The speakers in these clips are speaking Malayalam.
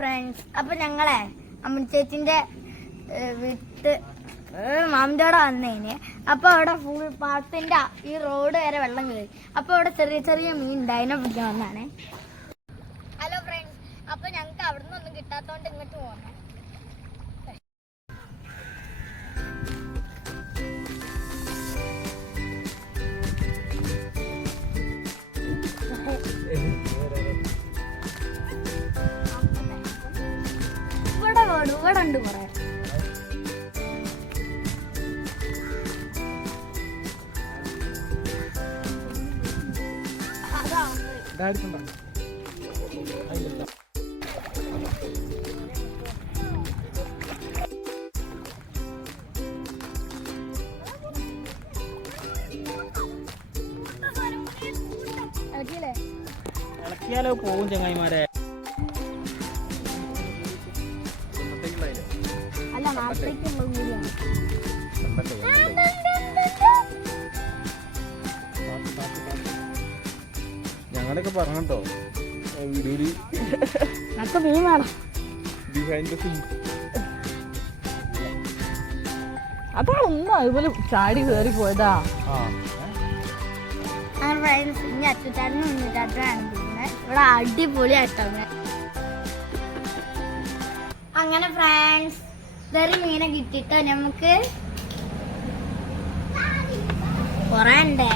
ഫ്രണ്ട്സ്, അപ്പൊ ഞങ്ങളെ അമ്മ ചേച്ചിന്റെ വീട്ട് മാമിൻ്റെവിടെ വന്നേന്. അപ്പൊ അവിടെ ഫുൾ പാടത്തിന്റെ ഈ റോഡ് വരെ വെള്ളം കയറി. അപ്പൊ അവിടെ ചെറിയ ചെറിയ മീൻ ഉണ്ടായിനെ പിടിക്കാൻ വന്നാണ്. ഹലോ ഫ്രണ്ട്സ്, അപ്പൊ ഞങ്ങക്ക് അവിടെ നിന്നൊന്നും കിട്ടാത്തോണ്ട് ഇങ്ങോട്ട് പോന്നെ. ഇവിടെ ഉണ്ട് കുറെ. ഇളക്കിയാലോ പോകും ചങ്ങായിമാരെ. അല്ല, നാട്ടിലേക്കുള്ള കൂടിയാണ്. ഞങ്ങളൊക്കെ പറഞ്ഞോ വീഡിയോയില് മീൻ വേണം. അതൊന്നും അതുപോലെ ചാടി കയറി പോയതാ. ഫ്രണ്ട്സ്, ഇനി അച്ചുചാട്ടനും ഉണ്ണിച്ചാട്ടനാണ് പിന്നെ ഇവിടെ അടിപൊളിയായിട്ടാണ്. അങ്ങനെ ഫ്രണ്ട്സ്, ഇതൊരു മീനെ കിട്ടിട്ടോ. നമുക്ക് കൊറേ ഉണ്ടേ,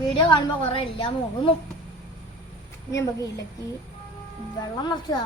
വീഡിയോ കാണുമ്പോ കൊറേ ഇല്ലാന്ന് തോന്നുന്നു. ഇനി നമുക്ക് ഇലക്കി വെള്ളം നിറച്ചതാ.